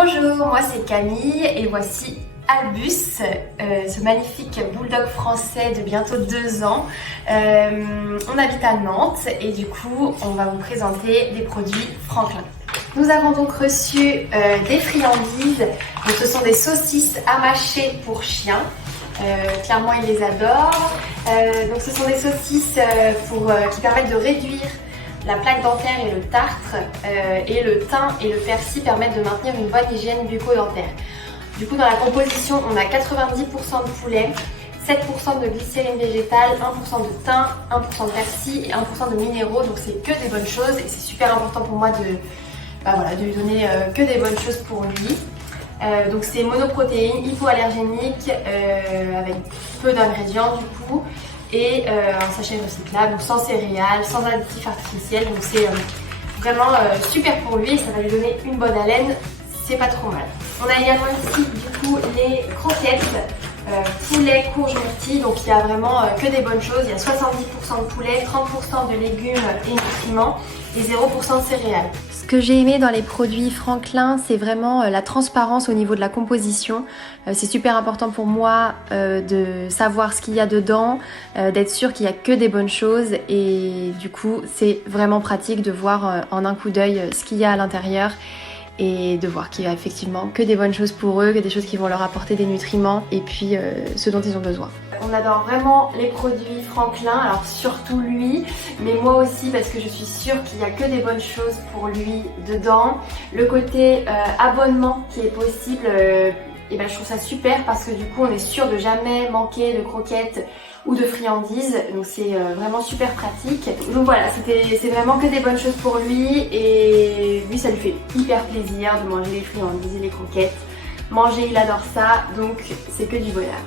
Bonjour, moi c'est Camille et voici Albus, ce magnifique bulldog français de bientôt 2 ans. On habite à Nantes et du coup on va vous présenter des produits Franklin. Nous avons donc reçu des friandises, donc ce sont des saucisses amachées pour chiens. Clairement il les adore. Donc ce sont des saucisses qui permettent de réduire la plaque dentaire et le tartre, et le thym et le persil permettent de maintenir une bonne hygiène bucco-dentaire. Du coup dans la composition on a 90% de poulet, 7% de glycérine végétale, 1% de thym, 1% de persil et 1% de minéraux, donc c'est que des bonnes choses et c'est super important pour moi de lui donner que des bonnes choses pour lui. Donc c'est monoprotéines, hypoallergénique, avec peu d'ingrédients du coup, et un sachet recyclable, donc sans céréales, sans additifs artificiels, donc c'est vraiment super pour lui et ça va lui donner une bonne haleine, c'est pas trop mal. On a également ici du coup les croquettes poulet courge myrtille, donc il y a vraiment que des bonnes choses, il y a 70% de poulet, 30% de légumes et nutriments et 0% de céréales. Ce que j'ai aimé dans les produits Franklin, c'est vraiment la transparence au niveau de la composition. C'est super important pour moi de savoir ce qu'il y a dedans, d'être sûr qu'il n'y a que des bonnes choses et du coup c'est vraiment pratique de voir en un coup d'œil ce qu'il y a à l'intérieur et de voir qu'il y a effectivement que des bonnes choses pour eux, que des choses qui vont leur apporter des nutriments et puis ce dont ils ont besoin. On adore vraiment les produits Franklin, alors surtout lui, mais moi aussi parce que je suis sûre qu'il n'y a que des bonnes choses pour lui dedans. Le côté abonnement qui est possible, et ben je trouve ça super parce que du coup on est sûr de jamais manquer de croquettes ou de friandises, donc c'est vraiment super pratique. Donc voilà, c'est vraiment que des bonnes choses pour lui et lui ça lui fait hyper plaisir de manger les friandises et les croquettes. Manger il adore ça, donc c'est que du bonheur.